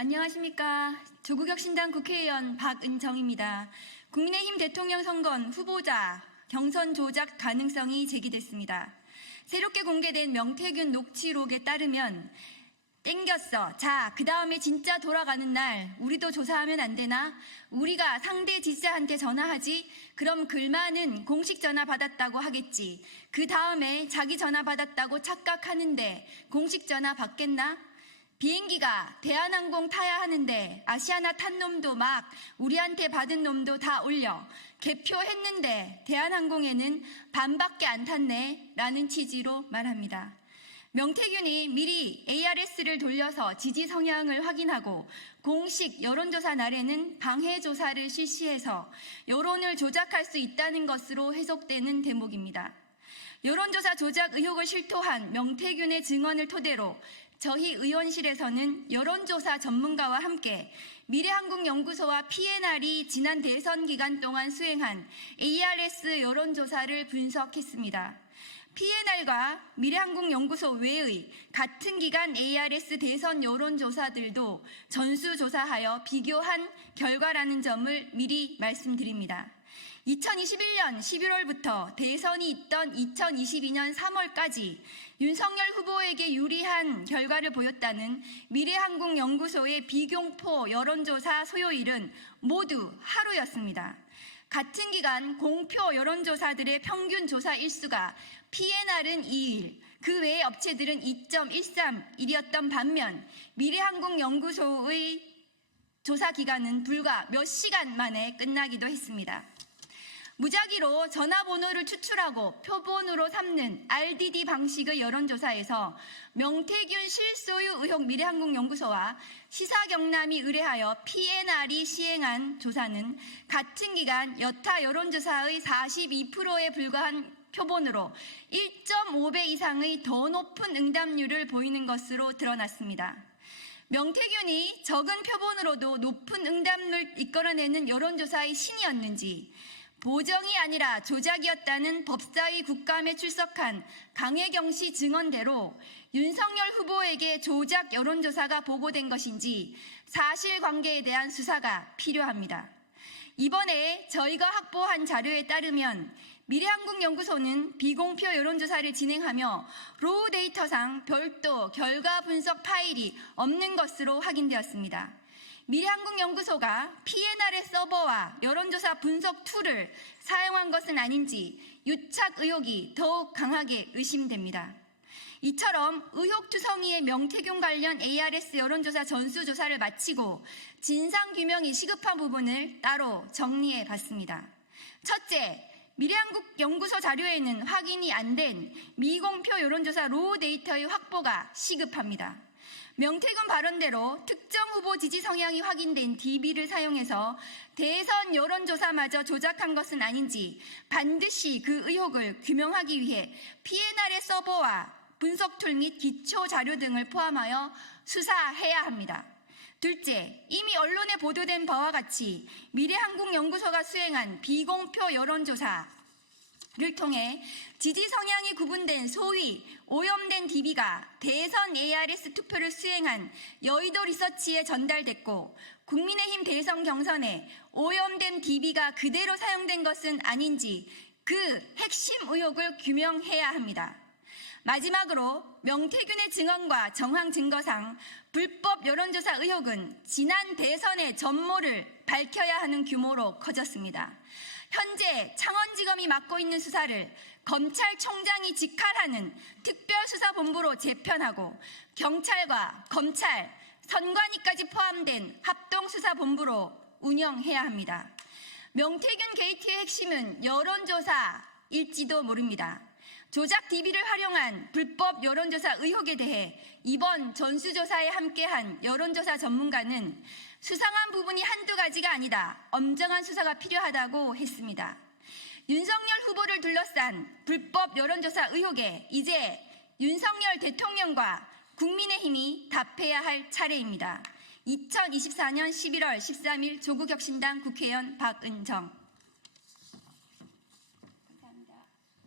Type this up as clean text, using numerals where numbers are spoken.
안녕하십니까. 조국혁신당 국회의원 박은정입니다. 국민의힘 대통령 선거는 후보자 경선 조작 가능성이 제기됐습니다. 새롭게 공개된 명태균 녹취록에 따르면 땡겼어. 자, 그 다음에 진짜 돌아가는 날 우리도 조사하면 안 되나? 우리가 상대 지지자한테 전화하지? 그럼 글만은 공식 전화 받았다고 하겠지. 그 다음에 자기 전화 받았다고 착각하는데 공식 전화 받겠나? 비행기가 대한항공 타야 하는데 아시아나 탄 놈도 막 우리한테 받은 놈도 다 올려. 개표했는데 대한항공에는 반밖에 안 탔네 라는 취지로 말합니다. 명태균이 미리 ARS를 돌려서 지지 성향을 확인하고 공식 여론조사 날에는 방해조사를 실시해서 여론을 조작할 수 있다는 것으로 해석되는 대목입니다. 여론조사 조작 의혹을 실토한 명태균의 증언을 토대로 저희 의원실에서는 여론조사 전문가와 함께 미래한국연구소와 PNR이 지난 대선 기간 동안 수행한 ARS 여론조사를 분석했습니다. PNR과 미래한국연구소 외의 같은 기간 ARS 대선 여론조사들도 전수조사하여 비교한 결과라는 점을 미리 말씀드립니다. 2021년 11월부터 대선이 있던 2022년 3월까지 윤석열 후보에게 유리한 결과를 보였다는 미래한국연구소의 비공포 여론조사 소요일은 모두 하루였습니다. 같은 기간 공표 여론조사들의 평균 조사 일수가 PNR은 2일, 그 외의 업체들은 2.13일이었던 반면 미래한국연구소의 조사 기간은 불과 몇 시간 만에 끝나기도 했습니다. 무작위로 전화번호를 추출하고 표본으로 삼는 RDD 방식의 여론조사에서 명태균 실소유 의혹 미래한국연구소와 시사경남이 의뢰하여 PNR이 시행한 조사는 같은 기간 여타 여론조사의 42%에 불과한 표본으로 1.5배 이상의 더 높은 응답률을 보이는 것으로 드러났습니다. 명태균이 적은 표본으로도 높은 응답률을 이끌어내는 여론조사의 신이었는지 보정이 아니라 조작이었다는 법사위 국감에 출석한 강혜경 씨 증언대로 윤석열 후보에게 조작 여론조사가 보고된 것인지 사실관계에 대한 수사가 필요합니다. 이번에 저희가 확보한 자료에 따르면 미래한국연구소는 비공표 여론조사를 진행하며 로우 데이터상 별도 결과 분석 파일이 없는 것으로 확인되었습니다. 미래한국연구소가 PNR의 서버와 여론조사 분석 툴을 사용한 것은 아닌지 유착 의혹이 더욱 강하게 의심됩니다. 이처럼 의혹투성이의 명태균 관련 ARS 여론조사 전수조사를 마치고 진상규명이 시급한 부분을 따로 정리해 봤습니다. 첫째, 미래한국연구소 자료에는 확인이 안 된 미공표 여론조사 로우 데이터의 확보가 시급합니다. 명태균 발언대로 특정 후보 지지 성향이 확인된 DB를 사용해서 대선 여론조사마저 조작한 것은 아닌지 반드시 그 의혹을 규명하기 위해 PNR의 서버와 분석 툴 및 기초 자료 등을 포함하여 수사해야 합니다. 둘째, 이미 언론에 보도된 바와 같이 미래한국연구소가 수행한 비공표 여론조사를 통해 지지 성향이 구분된 소위 오염된 DB가 대선 ARS 투표를 수행한 여의도 리서치에 전달됐고 국민의힘 대선 경선에 오염된 DB가 그대로 사용된 것은 아닌지 그 핵심 의혹을 규명해야 합니다. 마지막으로 명태균의 증언과 정황 증거상 불법 여론조사 의혹은 지난 대선의 전모를 밝혀야 하는 규모로 커졌습니다. 현재 창원지검이 맡고 있는 수사를 검찰총장이 직할하는 특별수사본부로 재편하고 경찰과 검찰, 선관위까지 포함된 합동수사본부로 운영해야 합니다. 명태균 게이트의 핵심은 여론조사일지도 모릅니다. 조작 DB를 활용한 불법 여론조사 의혹에 대해 이번 전수조사에 함께한 여론조사 전문가는 수상한 부분이 한두 가지가 아니다. 엄정한 수사가 필요하다고 했습니다. 윤석열 후보를 둘러싼 불법 여론조사 의혹에 이제 윤석열 대통령과 국민의힘이 답해야 할 차례입니다. 2024년 11월 13일 조국혁신당 국회의원 박은정.